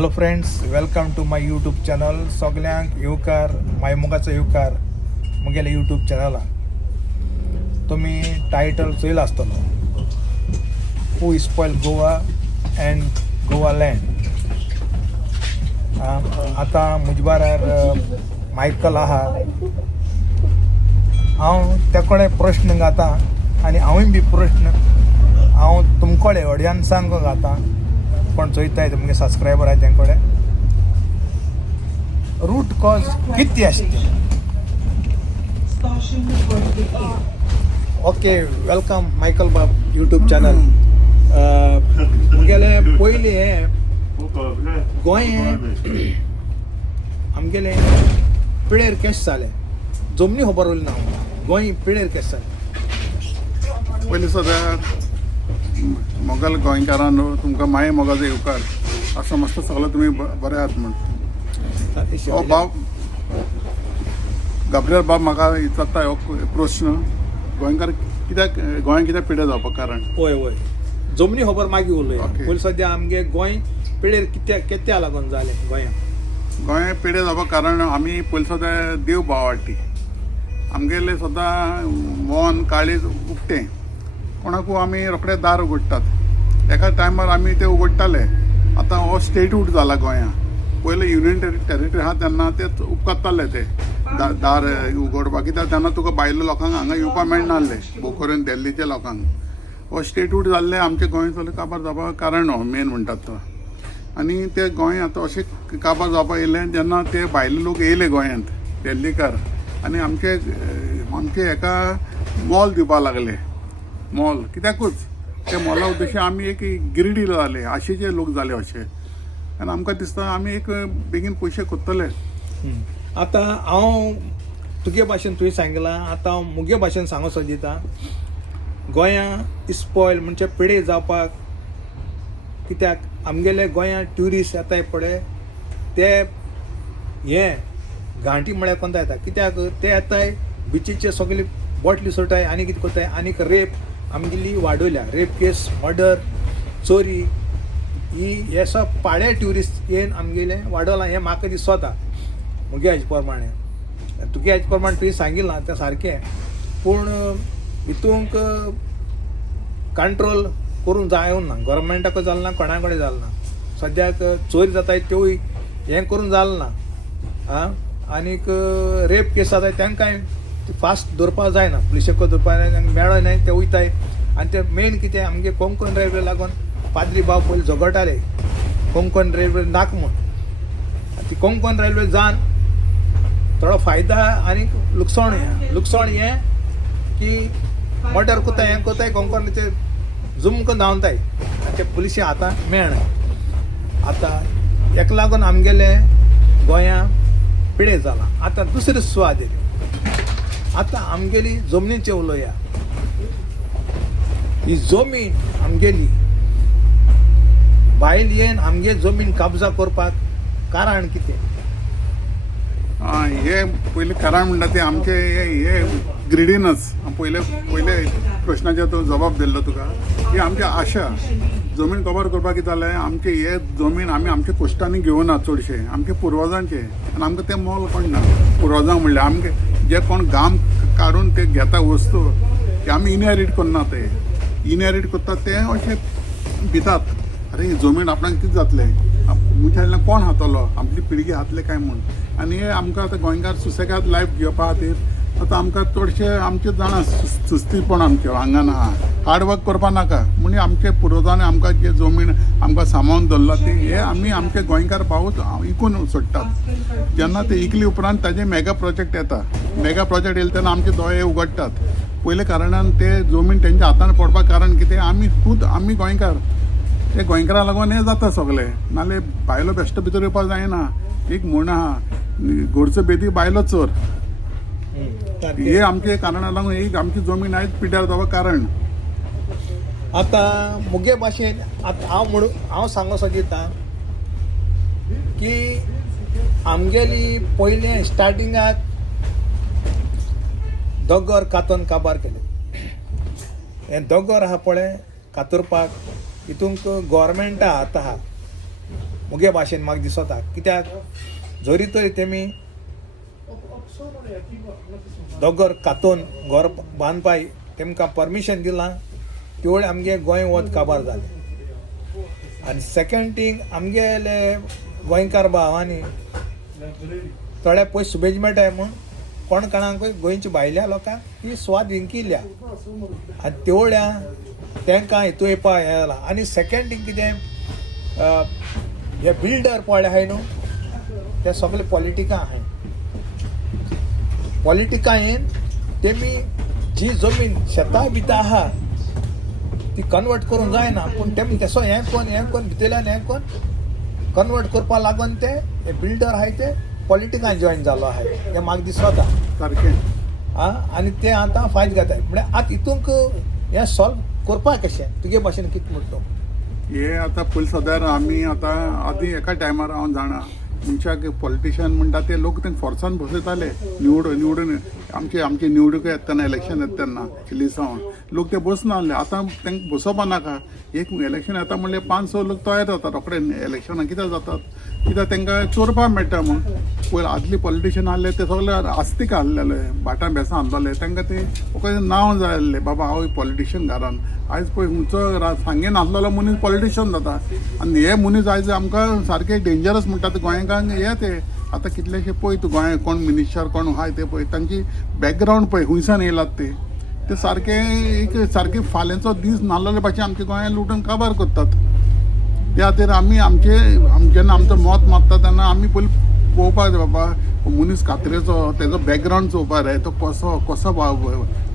Hello friends, welcome to my YouTube channel. सगळ्यांक येवकार मायमुगाचो येवकार मुगेल्या यूट्यूब चॅनलाक. तुम्ही टायटल चोयला आसतलो, who spoil Goa and Goa land. आता म्हजे बारार मायकल आहा. हांव ते कडेन प्रश्न घातां आनी हांवूय बी प्रश्न हांव तुमकडे ऑडियन्सांक घातां. पण चोयताय तुमगे सबस्क्रायबर आहे तेंकडे रूट कॉज किती असते. ओके, वेलकम मायकल बाब यूट्यूब चॅनल. मुगेले पयलीं हे गोंय हे आमगेले पिळेर केस जाले. जमनी खबर उरली ना. गोंय पिळेर केस जाले. पयलीं सद्या मोगल गोंयकारांनो तुमकां माये मोगाचो येवकार. असं मस्त सगळं तुम्ही बरे आहात म्हण. हो बाब गाब्रियल बाब म्हाका विचारता हो प्रश्न, गोंयकार कित्याक गोंय कित्याक पिड्यार जावपाक कारण. होय होय, जमनी खबर मागीर उलय. ओके. पयलीं सद्या आमगे गोंय पिळेर कित्या लागून जालें गोंयांत. गोंय पिड्यार जावपाक कारण आमी पयलीं सद्या देव भावाटी. आमगेले सदां मन काळीज उकतें. कोणाकू आमी रोखडे दार उगडटात. एका टायमार आमी ते उगडटाले. आतां हो स्टेटहूड जाला गोंयांत. पयलीं युनियन टेरिटरी आहा तेन्ना ते उपकारताले ते दार उगडपाक. कित्याक तेन्ना तुका भायल्या लोकांक हांगा येवपाक मेळनासलें, बोकोरेन दिल्लीच्या लोकांक. हो स्टेटहूड जाल्ले आमचे गोंय चले काबार जावपाक कारण हो मेन म्हणटात तो. आनी ते गोंय आतां अशें काबार जावपाक येयलें जेन्ना ते भायले लोक येयले गोंयांत, दिल्लीकार, आनी आमचे हेका मोल दिवपाक लागले. मोल कित्याकूच ते मोला उद्देश आमी एक गिरडी जाले, आशेचे लोक जाले अशे. आनी आमकां दिसता आमी एक बेगीन पयशे कोत्तले. आतां हांव तुगे भाशेन तुवें सांगलां, आतां हांव मुगे भाशेन सांगो सोदितां. गोंयां स्पॉयल म्हणजे पिडे जावपाक कित्याक आमगेले गोंयां ट्युरिस्ट येताय पळय ते हे घांटी म्हळ्यार कोणता येता. कित्याक ते येताय बिचीचे सगळे बॉटली सोडटाय आनी कितें कोत्ताय. आनीक रेप आमगेली वाडयल्या. रेप केस, मर्डर, चोरी हे सब पाडे ट्युरिस्ट येवन आमगेले वाडोलां. हें म्हाका दिसता मुगे हेजे प्रमाणे. तुगे हेजे प्रमाणे तुवें सांगिलां तें सारकें. पूण हितूंक कंट्रोल करूंक जावं ना. गव्हर्मेंटाक जालें ना, कोणा कडेन जालें ना. सद्याक चोरी जाताय त्योय हें करून जालें ना. आनीक रेप केस जाताय तेंकांय फास्ट दवरपाक जायना. पुलिशेक दवरपाक मेळ्ळो न्हय ते वयताय. आनी ते मेन कितें आमगे कोंकण रेल्वे लागून पाद्री बाब पयलीं झगडटाले कोंकण रेल्वे नाक म्हूण. ती कोंकण रेल्वे जावन थोडो फायदा आनी लुकसाण हें की मर्डर कोताय, हें कोताय, कोंकणीचे झूम करून धांवताय आनी ते पुलिशे आतां मेळना. आतां हेका लागून आमगेले गोंयां पिडे जाला. आतां दुसरी सुवात येयली. आतां आमगेली जमनीचें उलोवया. ही जमीन आमगेली भायल येवन आमगे जमीन कब्जा करपाक कारण कितें. हे पयलीं कारण म्हणटा ते आमचे हे ग्रिडीनस. पयले प्रश्नाचेर तो जबाब दिल्लो तुका. ही आमची आशा. जमीन कवर करपाक कितें जालें, आमचे हे जमीन आमी आमच्या कश्टांनी घेवना चडशे, आमच्या पुर्वजांचे. आनी आमकां तें मोल पडना. पुर्वजांक म्हणल्यार आमगे जे कोण गाम काडून ते घेता वस्तू ते आमी इनहेरीट करना. ते इनहेरीट करतात ते अशे भितात, अरे ही जमीन आपणाक कितें जातलें, मुखार कोण हातलो, आपली पिळगी हातले काय म्हूण. आनी हे आमकां आतां गोंयकार सुसेगाद लायफ घेवपा खातीर आतां आमकां चडशे आमचे जाणा सुस्तीपण आमचें हांगा ना. हार्डवर्क करपा नाका म्हणजे आमचे पुर्वजांनी आमकां जे जमीन आमकां सांबाळून दवरला ती हे आमी आमचे गोंयकार भावूच विकून सोडटात. जेन्ना ते इकली उपरांत ताजे मेगा प्रोजेक्ट येता. मेगा प्रोजेक्ट येयले तेन्ना आमचे दोळे उगडटात. पयले कारणान ते जमीन तेंच्या हातान पडपाक कारण कितें, आमी गोंयकार. ते गोंयकाराक लागून हे जाता सगळें. नाजाल्यार भायलो बेश्टो भितर येवपाक जायना. एक म्हण आहा, घरचो बेदी भायलो चोर. हे आमचे कारणाक लागून ही आमची जमीन आयज पिड्यार जावपाक कारण. आतां मुगे भाशेन आतां हांव सांगो सोदितां की आमगेली पयलें स्टार्टिंगाक दोंगर कातून काबार केले. हें दोंगर आहा पळय कातरपाक, हितूंक गव्हर्मेंटा हात आहा. मुगे भाशेन म्हाका दिसता कित्याक जरी तरी तेमी दोगर कातून घर बांदपाय तेमकां परमिशन दिलां तेवढे आमगे गोंय वत काबार जालें आनी सेकंड थींग आमगेले गोंयकार भावांनी थोडे पयस शुभेज मेळटाय म्हूण कोण कोणाकूय गोंयच्या भायल्या लोकांक ही स्वाद विंकिल्ल्या आनी तेवढ्या तांकां हितू येवपा हें जालां आनी सेकंड थींग कितें हे बिल्डर पळय आहाय न्हू ते सगळे पॉलिटिकां आहाय पॉलिटिकायेन तेमी जी जमीन शेतां भितर आहा ती कन्वर्ट करूंक जायना पूण तेमी तेसो हें कोन्न भितरल्यान हें कोन्न कन्वर्ट करपा लागून ते बिल्डर आहाय ते पॉलिटिकान जॉयन जालो आहाय हें म्हाका दिसता सारकें आनी ते आतां फायद घेताय म्हळ्यार आतां हितूंक हें सॉल्व करपाक कशें तुगे भाशेन कितें म्हणटा हे आतां पयलीं सद्यार आमी आतां आदीं एका टायमार हांव जाणा मनशाक पॉलिटिशियन म्हणटा ते लोक तेंक फोर्सान बसयताले निवडून आमचे निवडूक येता तेन्ना इलेक्शन येता तेन्ना लिसांव लोक ते बसनासले आतां तेंका बसोवपा नाका एक इलेक्शन येता म्हणल्यार 5-6 लोक तयार जातात रोखडे इलेक्शनाक कित्याक जातात कित्याक तेंकां चोरपा मेळटा म्हूण पयलीं आदले पॉलिटिशियन आहले ते सगळे आस्तीक आहलेले भाटां बेसां आहलेले तेंकां ते नांव जाय आसलें बाबा हांव पॉलिटिशियन घरान आयज पळय खंयचो सांगेन आसलेलो मनीस पॉलिटिशियन जाता आनी हे मनीस आयज आमकां सारके डेंजरस म्हणटा ते गोंयकारांक हे ते आतां कितलेशे पळय तूं गोंय कोण मिनिस्टर कोण आहाय ते पळय तांची बॅकग्रावंड पळय खुंयसान येयलात ते सारके एक सारके फाल्यांचो दीस नासलेले भाशेन आमच्या गोंयांत लुटून काबार करतात त्या खातीर आमी जेन्ना आमचो मत मागता तेन्ना आमी पयलीं पळोवपाक जाय बाबा मनीस कात्रेचो तेजो बॅकग्रावंड चोवपाक जाय तो कसो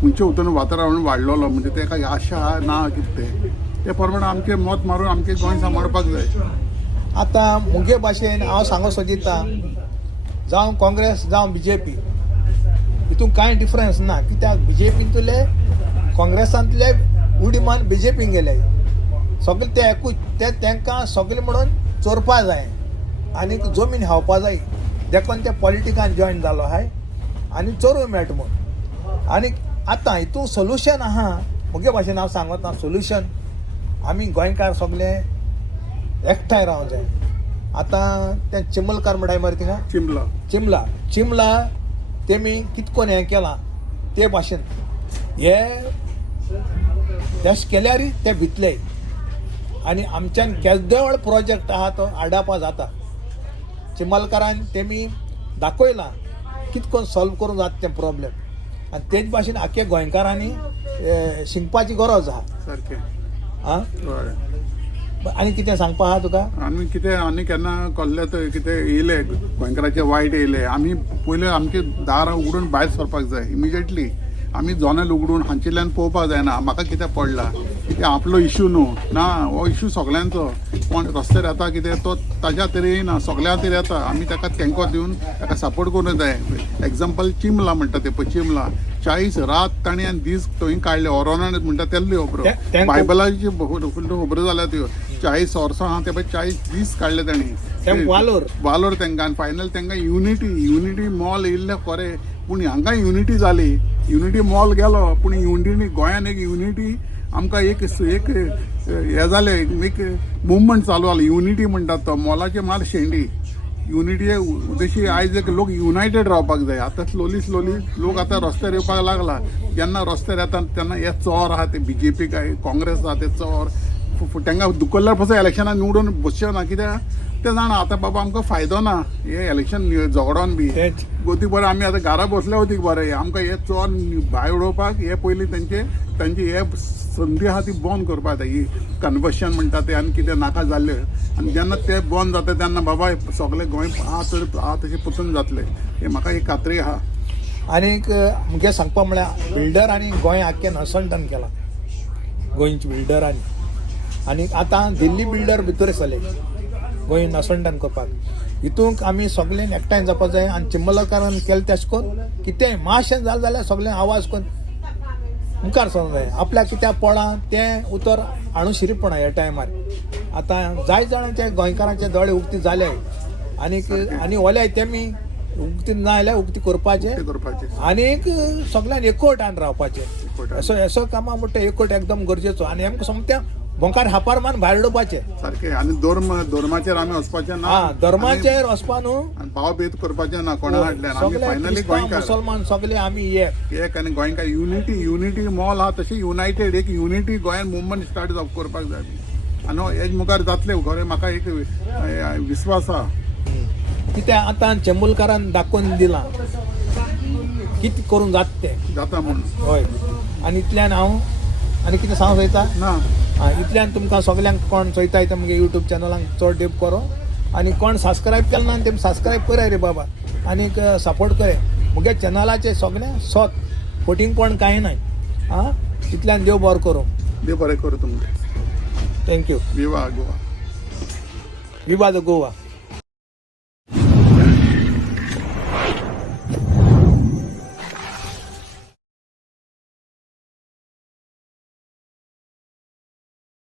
खंयच्या उतरून वातावरण वाडलेलो म्हणजे तेका आशा ना कितें ते प्रमाणे आमचें मत मारून आमचें गोंय सांबाळपाक जाय आतां मुगे भाशेन हांव सांगूंक सोदिता जावं काँग्रेस जावं BJP हितून कांय डिफरन्स ना कित्याक BJPंतले काँग्रेसांतले उडी मान BJPन गेले सगळे ते एकूच ते तांकां सगळे म्हणून चोरपा जाय आनी जमीन हावपा जाय देखून ते पॉलिटिकान जॉयन जालो आहाय आनी चोरूं मेळटा म्हूण आनी आतां हितून सोल्युशन आहा मुगे भाशेन हांव सांगता सोल्युशन आमी गोंयकार सगळे एकठांय रावंक जाय आतां ते चिमलकार म्हणटाय मरे थिंगा चिमला तेमी कितकोन हें केलां ते भाशेन हे तेश केल्यार ते भितले आनी आमच्यान केदेवळ प्रोजेक्ट आहा तो आडावपा जाता चिमलकारान तेमी दाखयलां कितकोन सॉल्व करूंक जाता तें प्रॉब्लेम आनी तेच भाशेन आख्या गोंयकारांनी शिंकपाची गरज आहा सारकें आनी कितें सांगपा आहा तुका आनी केन्ना कसले कितें येयले गोंयकाराचे वायट येयले आमी पयलीं आमचे दार उगडून भायर सरपाक जाय इमिजिएटली आमी जनेल उगडून हांचेल्यान पळोवपाक जायना म्हाका कितें पडला कितें आपलो इश्यू न्हू ना हो इश्यू सगळ्यांचो कोण रस्त्यार येता कितें तो ताज्या तरी येना सगळ्या तरी येता आमी ताका तेंको दिवन ताका सपोर्ट करूंक जाय एग्जाम्पल चिमला म्हणटा ते पळय चिमला 40 रात ताणी आनी दीस थंय काडले ओरोनान म्हणटा तेल्ल्यो खबरो बायबलाची खबरो जाल्या त्यो 40 वर्सां आहा ते पळय 40 दीस काडले ताणी वालोर तेंकां आनी फायनल तेंकां युनिटी मॉल येयल्ले खरें पूण हांगा युनिटी जाली युनिटी मॉल गेलो पूण युनिटी गोंयान एक युनिटी आमकां एक हें जालें एक मुवमेंट चालू जालो युनिटी म्हणटात तो मॉलाचे मार शेंडी युनिटी उद्देशी आयज एक लोक युनायटेड रावपाक जाय आतां स्लोली लोक आतां रस्त्यार येवपाक लागला जेन्ना रस्त्यार येता तेन्ना हे चोर आहा ते BJP काय काँग्रेस आहा ते चोर तांकां दुकल्ल्यार पासून इलेक्शनाक निवडून बसचे ना कित्याक ते जाणा आतां बाबा आमकां फायदो ना हे इलेक्शन झगडोन बी गोती बरें आमी आतां घरा बसले वतीक बरें आमकां हे चोर भायर उडोवपाक हे पयलीं तांची हे संदी आहा ती बंद करपाक जाय ही कन्वर्शन म्हणटा ते आनी कितें नाका जाल्ले आनी जेन्ना ते बंद जाता तेन्ना बाबा सगळे गोंय आहा तशें पसून जातले हे म्हाका एक खात्री आहा आनीक मुगे सांगपा म्हळ्यार बिल्डरांनी गोंय आख्खें नसंटन केलां गोंयच्या बिल्डरांनी आनी आतां दिल्ली बिल्डर भितर जाले गोंय नसंटन करपाक हितूंक आमी सगळ्यांनी एकठांय जावपा जाय आनी चिंबलकारान केलें तेशें कोन्न कितेंय मातशें जालें जाल्यार सगळें आवाज करून मुखार सरोंक जाय आपल्याक कित्याक पडलां तें उतर हाडूं शिरीपणा ह्या टायमार आतां जाय जाणांचे गोंयकारांचे दोळे उक्ती जाले आनी ओले तेमी उक्ती ना जाल्यार उक्ती करपाचे आनीक सगळ्यांनी एकवटान रावपाचें असो कामां म्हणटा एकवट एकदम गरजेचो आनी आमकां समत्या गोंकार हापार मान भायर उडोवपाचे. सारखे आनी धर्माचेर आमी वचपाचे ना. हा धर्माचेर वचपा न्हू, आनी भाव भेद करपाचे ना कोणा फाटल्यान. आमी सगळे फायनली क्रिस्तांव गोंयकार मुसलमान सगळे आमी एक आनी गोंयकार युनिटी मॉल आहा तशी युनायटेड एक युनिटी गोंयान मुवमेंट स्टार्ट करपाक जाय आनी हेज मुखार जातले खरें म्हाका एक विश्वास आहा. कित्याक आतां चेंबूलकारान दाखोवन दिलां कितें करून जाता तें जाता म्हणून. हय. आनी इतल्यान हांव आनी कितें सांगूंक सोदता, ना इतल्यान तुमकां सगल्यांक कोण चोयताय ते मुगे यूट्यूब चॅनलांक चड डेप करो आनी कोण सबस्क्रायब केलें ना तेम सबस्क्रायब कराय रे बाबा आनीक सपोर्ट करे. मुगे चॅनलाचे सगळें सोत फोटींग कोण कांय नाय. इतल्यान देव बरो करूं. देव बरें करूं तुमकां. थँक्यू. विवा गोवा. विवा द गोवा.